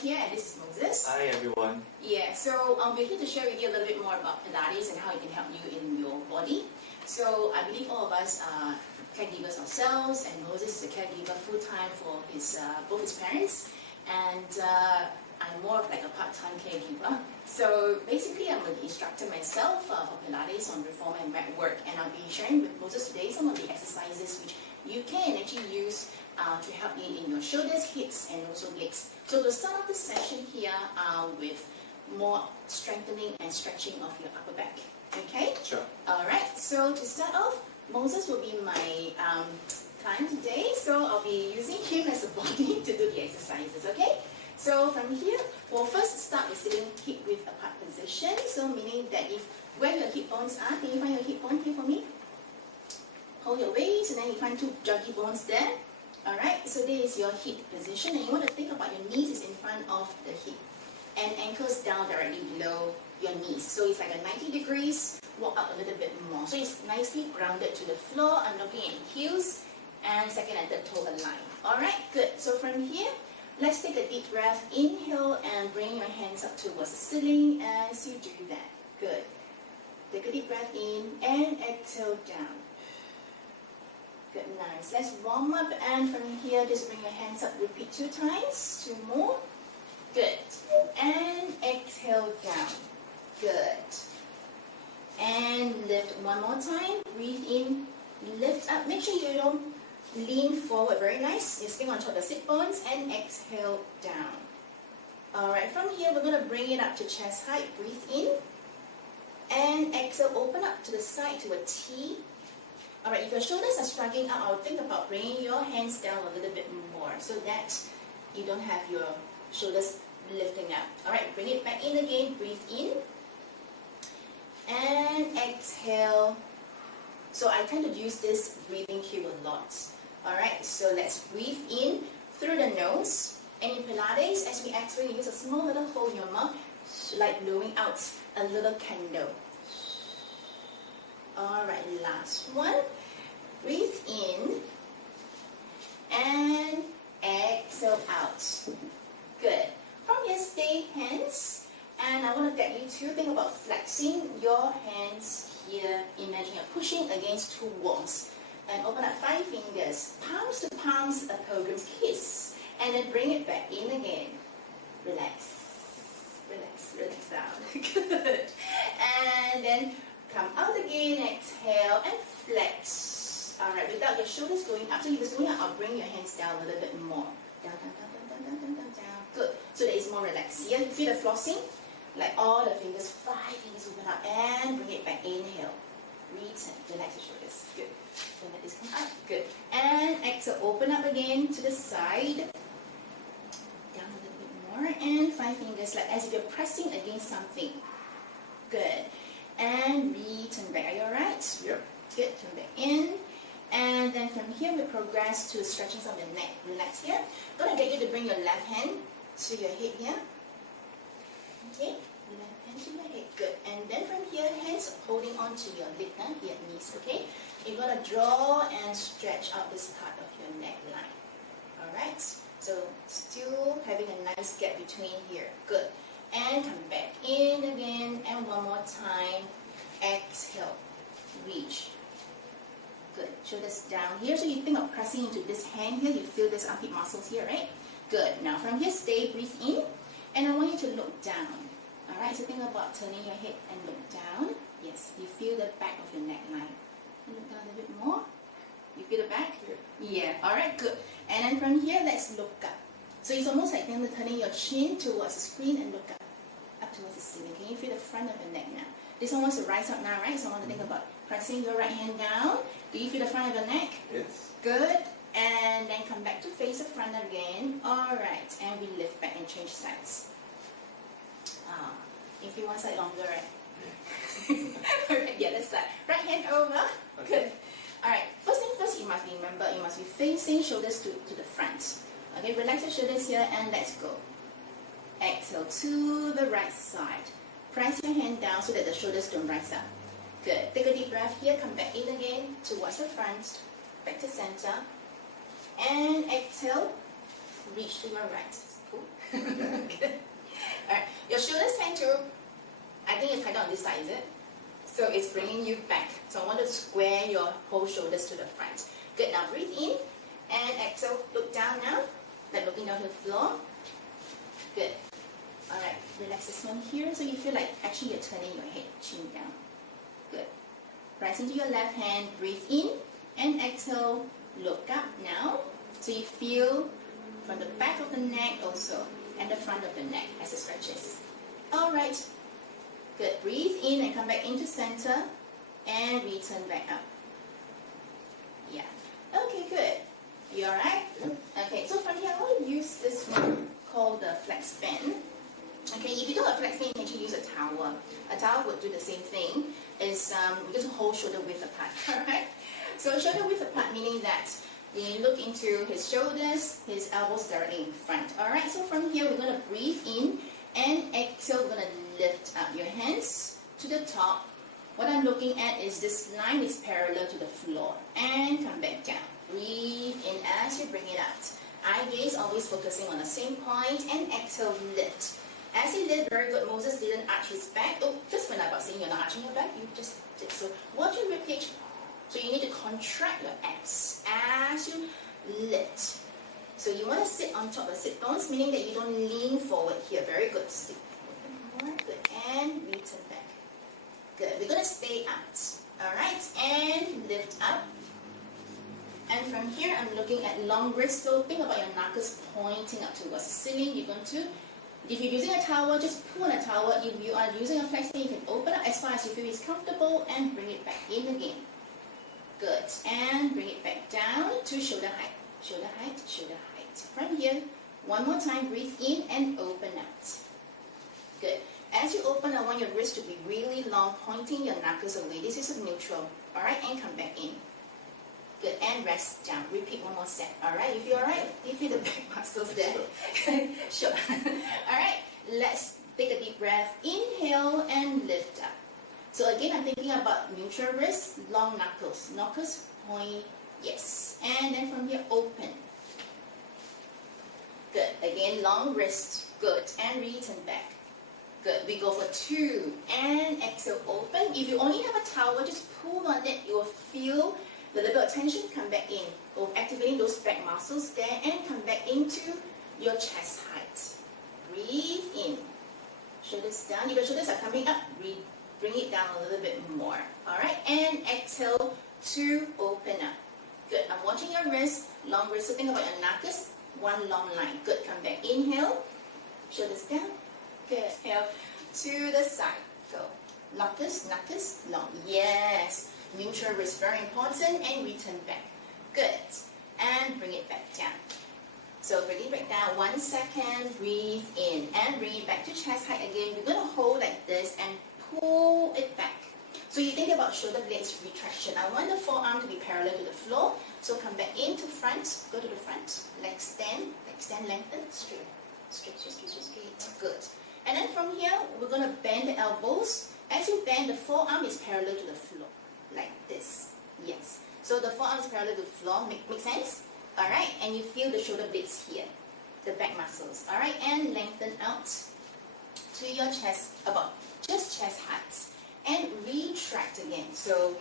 here, and this is Moses. Hi everyone. Yeah, so we're here to share with you a little bit more about Pilates and how it can help you in your body. So I believe all of us are caregivers ourselves, and Moses is a caregiver full-time for his both his parents, and I'm more of like a part-time caregiver. So basically I'm an instructor myself for Pilates on reformer and mat work, and I'll be sharing with Moses today some of the exercises which you can actually use to help you in your shoulders, hips, and also legs. So we'll start off the session here with more strengthening and stretching of your upper back. Okay? Sure. Alright, so to start off, Moses will be my client today, so I'll be using him as a body to do the exercises, okay? So from here, we'll first start with sitting hip width apart position. So meaning that if where your hip bones are, can you find your hip bone here for me? Hold your waist, and then you find two juggy bones there. Alright, so this is your hip position, and you want to think about your knees is in front of the hip and ankles down directly below your knees. So it's like a 90 degrees, walk up a little bit more. So it's nicely grounded to the floor. I'm looking at heels and second and third toe aligned. Alright, good. So from here, let's take a deep breath. Inhale and bring your hands up towards the ceiling as you do that. Good. Take a deep breath in and exhale down. Good, nice. Let's warm up, and from here, just bring your hands up. Repeat 2 times. 2 more. Good. And exhale down. Good. And lift one more time. Breathe in. Lift up. Make sure you don't lean forward. Very nice. You're staying on top of the sit bones, and exhale down. Alright, from here, we're going to bring it up to chest height. Breathe in. And exhale. Open up to the side to a T. Alright, if your shoulders are struggling out, I would think about bringing your hands down a little bit more so that you don't have your shoulders lifting up. Alright, bring it back in again. Breathe in. And exhale. So I tend to use this breathing cue a lot. Alright, so let's breathe in through the nose. And in Pilates, as we exhale, you use a small little hole in your mouth, like blowing out a little candle. Alright, last one. Breathe in and exhale out. Good. From here, stay hands. And I want to get you to think about flexing your hands here. Imagine you're pushing against 2 walls. And open up 5 fingers. Palms to palms, a pilgrim's kiss. And then bring it back in again. Relax. Relax, relax down. Good. And then come out again, exhale, and flex. Alright, without your shoulders going up. So if it's going up, I'll bring your hands down a little bit more. Down, down, down, down, down, down, down, down. Good. So that it's more relaxed. Here, you feel the flossing? Like all the fingers, 5 fingers open up, and bring it back. Inhale. Return. Relax your shoulders. Good. Don't let this come up. Good. And exhale, open up again to the side. Down a little bit more. And 5 fingers, like as if you're pressing against something. Good. And return back. Are you alright? Yep. Good. Turn back in. And then from here we progress to stretching some of the neck. Relax here. Gonna get you to bring your left hand to your head here. Okay. Left hand to your head. Good. And then from here, hands holding on to your leg, your knees. Okay. You're gonna draw and stretch out this part of your neckline. Alright. So still having a nice gap between here. Good. And come back in again, and one more time. Exhale. Reach. Good. Shoulders down here. So you think of pressing into this hand here. You feel this armpit muscles here, right? Good. Now from here, stay. Breathe in. And I want you to look down. Alright, so think about turning your head and look down. Yes. You feel the back of your neckline. Look down a bit more. You feel the back? Yeah. Alright, good. And then from here, let's look up. So it's almost like turning your chin towards the screen and look up. Up towards the ceiling. Can you feel the front of your neck now? This one wants to rise up now, right? So I want to think about pressing your right hand down. Do you feel the front of your neck? Yes. Good. And then come back to face the front again. Alright. And we lift back and change sides. You feel one side longer, right? Alright, the other side. Right hand over. Okay. Good. Alright. First thing first, you must remember, you must be facing shoulders to the front. Okay, relax your shoulders here and let's go. Exhale to the right side. Press your hand down so that the shoulders don't rise up. Good. Take a deep breath here. Come back in again towards the front. Back to center. And exhale. Reach to your right. Cool. Good. Alright, your shoulders tend to, I think it's tighter on this side, is it? So it's bringing you back. So I want to square your whole shoulders to the front. Good, now breathe in and exhale, look down now, like looking down to the floor. Good. Alright, relax this one here so you feel like actually you're turning your head, chin down. Good. Press into your left hand, breathe in and exhale, look up now. So you feel from the back of the neck also and the front of the neck as it stretches. Alright. Good. Breathe in and come back into center and return back up. Yeah. Okay, good. You alright? Okay, so from here I want to use this one called the flex band. Okay, if you do a flex band, you can actually use a towel. A towel would do the same thing. It's just hold shoulder width apart. Alright? So shoulder width apart meaning that when you look into his shoulders, his elbows directly in front. Alright, so from here we're going to breathe in and exhale, we're going to lift up your hands to the top. What I'm looking at is this line is parallel to the floor. And come back down. Breathe in as you bring it out. Eye gaze always focusing on the same point and exhale, lift. As you lift, very good. Moses didn't arch his back. Oh, just when I was saying you're not arching your back, you just did. So watch your ribcage. So you need to contract your abs as you lift. So you want to sit on top of sit bones, meaning that you don't lean forward here. Very good. Stick more. Good. And return back. Good. We're going to stay out. Alright. And lift up. And from here, I'm looking at long wrists. So think about your knuckles pointing up towards the ceiling. You're going to, if you're using a towel, just pull on a towel. If you are using a flex band, you can open up as far as you feel is comfortable and bring it back in again. Good. And bring it back down to shoulder height. Shoulder height, shoulder height. From here, one more time, breathe in and open out. Good. As you open, I want your wrist to be really long, pointing your knuckles away. This is a neutral. Alright, and come back in. Good. And rest down. Repeat one more set. Alright, if you're alright, you feel the back muscles there. Sure. Alright, let's take a deep breath. Inhale and lift up. So again, I'm thinking about neutral wrist, long knuckles. Knuckles point, yes. And then from here, open. Good. Again, long wrist. Good. And return back. Good. We go for 2. And exhale, open. If you only have a towel, just pull on it. You will feel the little bit of tension. Come back in. Go activating those back muscles there and come back into your chest height. Breathe in. Shoulders down. If your shoulders are coming up, bring it down a little bit more. Alright, and exhale to open up. Good. I'm watching your wrist. Long wrist. So think about your knuckles. One long line. Good. Come back. Inhale. Shoulders down. Good. Exhale to the side. Go. Knuckles, knuckles, long. Yes. Neutral wrist. Very important. And return back. Good. And bring it back down. So bring it back down. 1 second. Breathe in. And bring it back to chest height again. We're going to hold like this and pull it back. So you think about shoulder blades retraction. I want the forearm to be parallel to the floor. So come back into front. Go to the front. Leg extend, lengthen, straight. Straight, straight, straight, straight. Good. And then from here, we're going to bend the elbows. As you bend, the forearm is parallel to the floor. Like this. Yes. So the forearm is parallel to the floor. Make sense? Alright. And you feel the shoulder blades here. The back muscles. Alright. And lengthen out to your chest, about just chest height. And retract again. So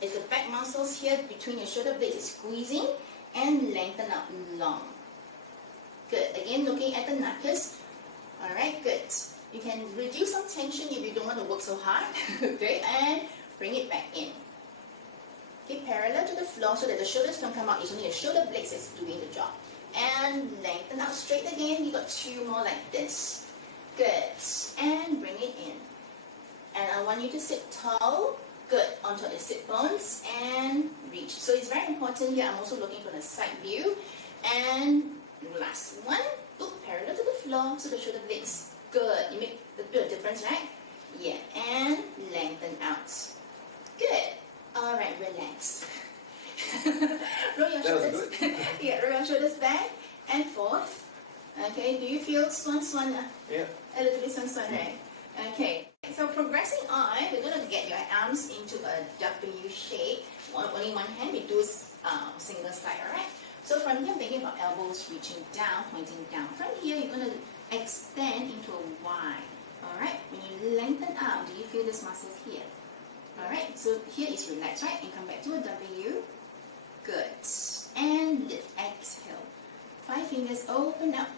it's the back muscles here between your shoulder blades is squeezing and lengthen out long. Good. Again, looking at the knuckles. Alright, good. You can reduce some tension if you don't want to work so hard. Okay, and bring it back in. Okay, parallel to the floor so that the shoulders don't come out. It's only the shoulder blades that's doing the job. And lengthen out straight again. You got 2 more like this. Good. And bring it in. And I want you to sit tall, good, onto the sit bones and reach. So it's very important here. I'm also looking for the side view. And last one, parallel to the floor, so the shoulder blades, good. You make a bit of difference, right? Yeah, and lengthen out. Good. All right, relax. Roll your shoulders. Yeah, roll your shoulders back and forth. Okay, do you feel swan? Yeah. A little bit swan, right? Okay, so progressing on, we're going to get your arms into a W shape. Only one hand, we do single side, alright? So from here, I'm thinking about elbows reaching down, pointing down. From here, you're going to extend into a Y. Alright, when you lengthen up, do you feel these muscles here? Alright, so here is relaxed, right? And come back to a W. Good. And lift, exhale. 5 fingers, open up,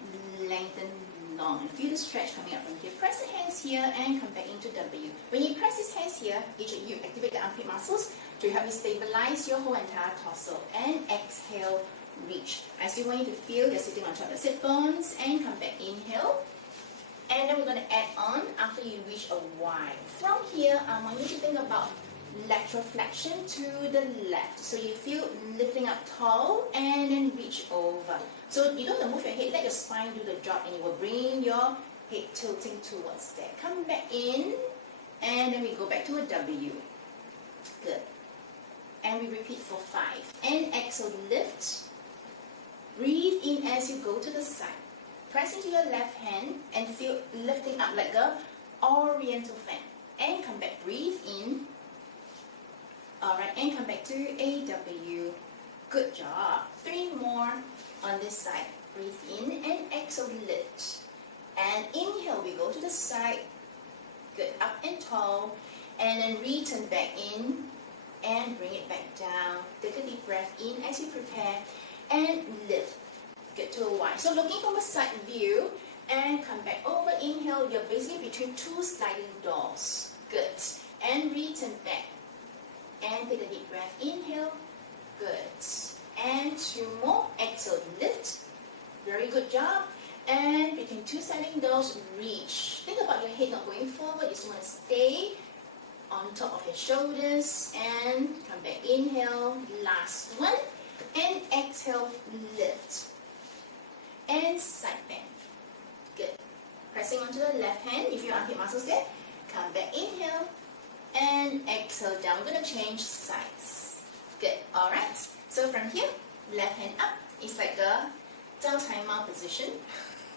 lengthen, long. And feel the stretch coming up from here. Press the hands here and come back into W. When you press these hands here, you activate the armpit muscles to help you stabilize your whole entire torso. And exhale, reach. I still want you to feel you're sitting on top of the sit bones and come back, inhale. And then we're going to add on after you reach a Y. From here, I want you to think about lateral flexion to the left. So you feel lifting up tall and then reach over. So you don't have to move your head, let your spine do the job and you will bring your head tilting towards there. Come back in and then we go back to a W. Good. And we repeat for 5. And exhale, lift. Breathe in as you go to the side. Press into your left hand and feel lifting up like a oriental fan. And come back, breathe in. Alright, and come back to a W. Good job. 3 more on this side. Breathe in and exhale, lift. And inhale, we go to the side. Good, up and tall. And then return back in and bring it back down. Take a deep breath in as you prepare and lift. Get to a Y. So looking from a side view and come back over. Inhale, you're basically between 2 sliding doors. Good. And return back. And take a deep breath. Inhale. Good. And 2 more. Exhale, lift. Very good job. And between 2 sliding doors, reach. Think about your head not going forward. You just want to stay on top of your shoulders. And come back. Inhale. Last one. And exhale, lift. And side bend. Good. Pressing onto the left hand. If your armpit muscles there, come back. Inhale. And exhale down. We're going to change sides. Good. Alright. So from here, left hand up. It's like a 招财猫 position.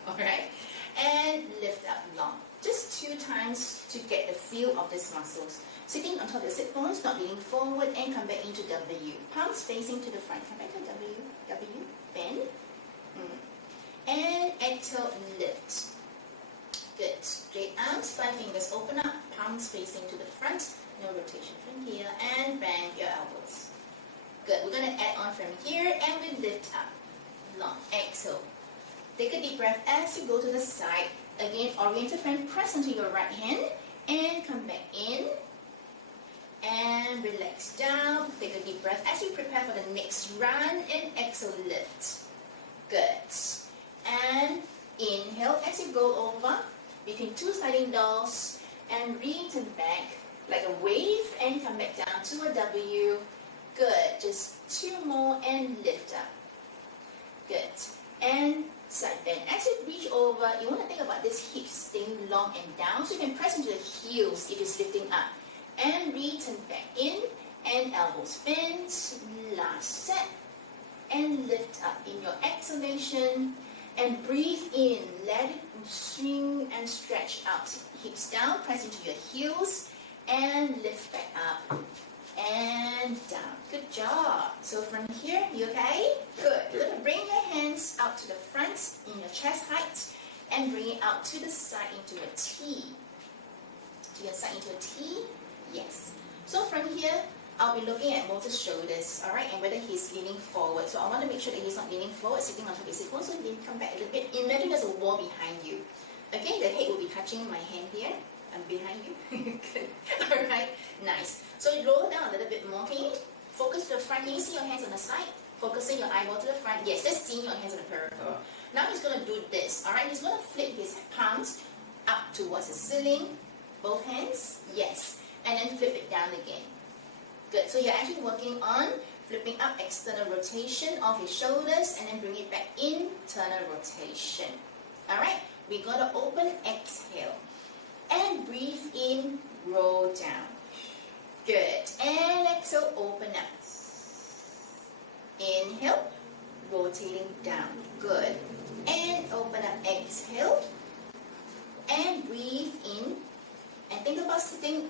Alright. And lift up long. Just 2 times to get the feel of these muscles. Sitting on top of the sit bones, not leaning forward, and come back into W. Palms facing to the front. Come back to W. W. Bend. And exhale, lift. Good. Straight arms, 5 fingers open up, palms facing to the front. No rotation from here. And bend your elbows. Good. We're going to add on from here and we lift up. Long. Exhale. Take a deep breath as you go to the side. Again, oriented fan, press onto your right hand and come back in. And relax down. Take a deep breath as you prepare for the next run and exhale, lift. Good. And inhale as you go over between 2 sliding doors and return back like a wave and come back down to a W. Good. Just 2 more and lift up. Good. And side bend. As you reach over, you want to think about this hip staying long and down so you can press into the heels if it's lifting up. And return back in and elbows bend. Last set. And lift up in your exhalation. And breathe in, let it swing and stretch out. Hips down, press into your heels, and lift back up, and down. Good job. So from here, you okay? Good. You're going to bring your hands out to the front in your chest height, and bring it out to the side into a T. To your side into a T, yes. So from here, I'll be looking at Moses' shoulders, alright, and whether he's leaning forward. So I want to make sure that he's not leaning forward, sitting on top of his hip. So you come back a little bit. Imagine there's a wall behind you. Okay, the head will be touching my hand here. I'm behind you. Good. Alright, nice. So you roll down a little bit more. Can you focus to the front? Can you see your hands on the side? Focusing your eyeball to the front. Yes, let's see your hands on the peripheral. Now he's going to do this, alright? He's going to flip his palms up towards the ceiling. Both hands, yes. And then flip it down again. Good. So you're actually working on flipping up external rotation of his shoulders and then bring it back internal rotation. Alright, we're going to open, exhale. And breathe in, roll down. Good. And exhale, open up. Inhale, rotating down. Good. And open up, exhale. And breathe in. And think about sitting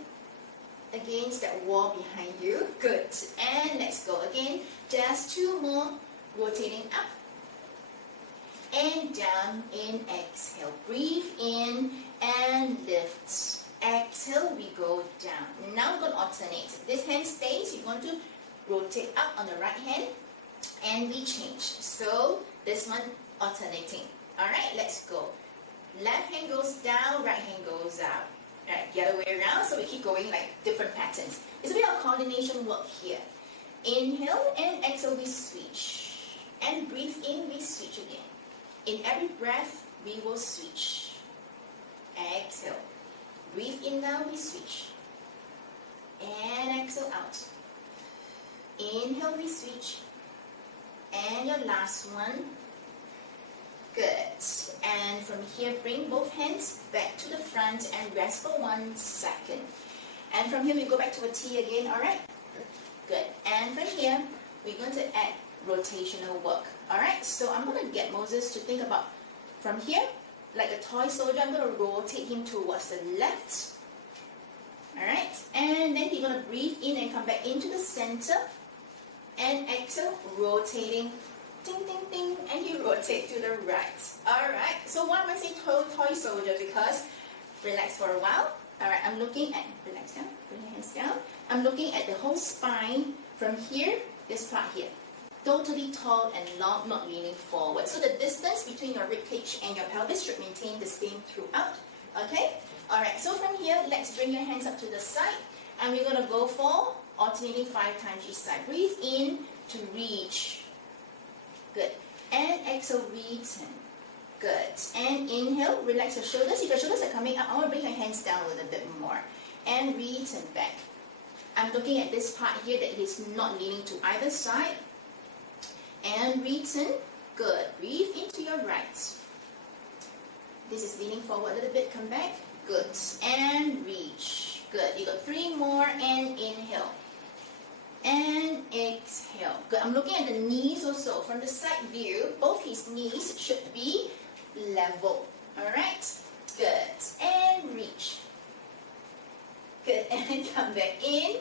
against that wall behind you. Good. And let's go again. Just 2 more. Rotating up. and down, in, exhale. Breathe in and lift. Exhale, we go down. Now we're going to alternate. This hand stays, you're going to rotate up on the right hand and we change. So this one alternating. Alright, let's go. Left hand goes down, right hand goes out. Alright, the other way around, so we keep going like different patterns. It's a bit of coordination work here. Inhale and exhale, we switch. And breathe in, we switch again. In every breath, we will switch. Exhale. Breathe in now, we switch. And exhale out. Inhale, we switch. And your last one. Good. And from here, bring both hands back to the front and rest for 1 second. And from here, we go back to a T again, alright? Good. And from here, we're going to add rotational work. Alright, so I'm going to get Moses to think about from here, like a toy soldier, I'm going to rotate him towards the left. Alright, and then he's going to breathe in and come back into the center. And exhale, rotating. Ding, ding, ding, and you rotate to the right. Alright, so why am I saying toy soldier? Because, relax for a while. Alright, I'm looking at, relax down, put your hands down. I'm looking at the whole spine from here, this part here. Totally tall and long, not leaning forward. So the distance between your ribcage and your pelvis should maintain the same throughout. Okay? Alright, so from here, let's bring your hands up to the side. And we're going to go for alternating 5 times each side. Breathe in to reach. Good. And exhale, return. Good. And inhale, relax your shoulders. If your shoulders are coming up, I want to bring your hands down a little bit more. And return back. I'm looking at this part here that it is not leaning to either side. And return. Good. Breathe into your right. This is leaning forward a little bit. Come back. Good. And reach. Good. You got 3 more. And inhale. And exhale. Good. I'm looking at the knees also. From the side view, both his knees should be level. Alright? Good. And reach. Good. And come back in.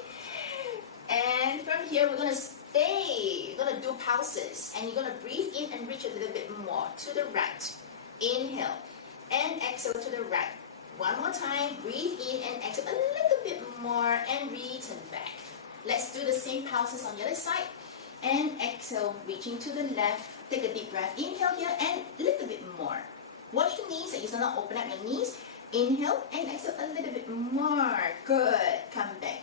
And from here, we're going to stay. We're going to do pulses. And you're going to breathe in and reach a little bit more to the right. Inhale. And exhale to the right. One more time. Breathe in and exhale a little bit more. And return back. Let's do the same pulses on the other side. And exhale, reaching to the left. Take a deep breath. Inhale here and a little bit more. Watch the knees, that you do not open up your knees. Inhale and exhale a little bit more. Good. Come back.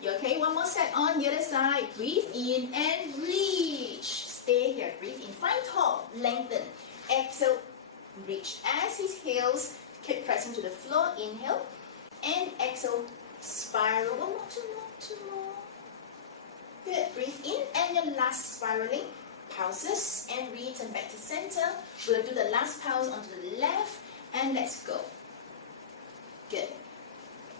You okay? One more set on the other side. Breathe in and reach. Stay here. Breathe in. Find tall. Lengthen. Exhale. Reach as his heels keep pressing to the floor. Inhale. And exhale. Spiral. One more, 2 more, 2 more. Good. Breathe in and your last spiraling. Pulses and return back to center. We'll do the last pulse onto the left and let's go. Good.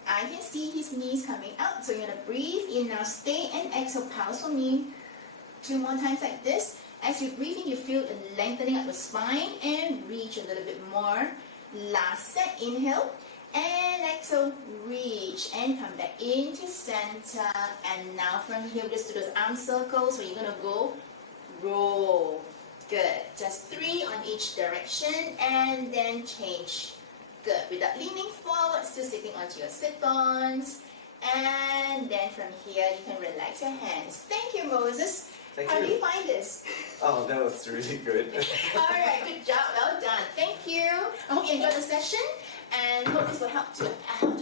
I can see his knees coming out, so you're going to breathe in now. Stay and exhale. Pulse for me. 2 more times like this. As you breathe in, you feel a lengthening of the spine and reach a little bit more. Last set. Inhale. And exhale, reach and come back into center. And now from here, just do those arm circles. So you're going to go roll. Good. Just 3 on each direction and then change. Good. Without leaning forward, still sitting onto your sit-ons. And then from here, you can relax your hands. Thank you, Moses. How do you find this? Oh, that was really good. Alright, good job. Well done. Thank you. I hope you enjoyed the session. And hope this will help to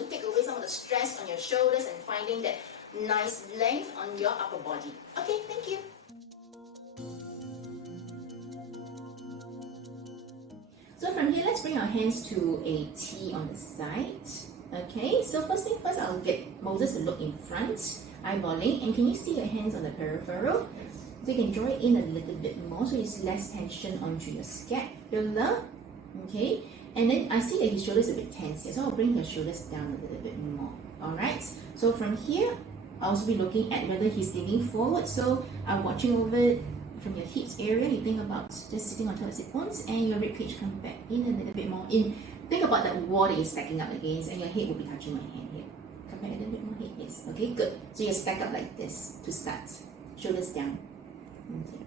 take away some of the stress on your shoulders and finding that nice length on your upper body. Okay, thank you. So from here, let's bring our hands to a T on the side. Okay, so first thing first, I'll get Moses to look in front, eyeballing. And can you see your hands on the peripheral? So you can draw it in a little bit more so it's less tension onto your scapula. Okay, and then I see that his shoulders are a bit tense here, so I'll bring your shoulders down a little bit more. Alright, so from here, I'll also be looking at whether he's leaning forward. So I'm watching over from your hips area. You think about just sitting on top of the sit bones and your ribcage comes back in a little bit more. Think about that wall that you're stacking up against and your head will be touching my hand here. Come back a little bit more, head, yes. Okay, good. So you stack up like this to start. Shoulders down. Okay.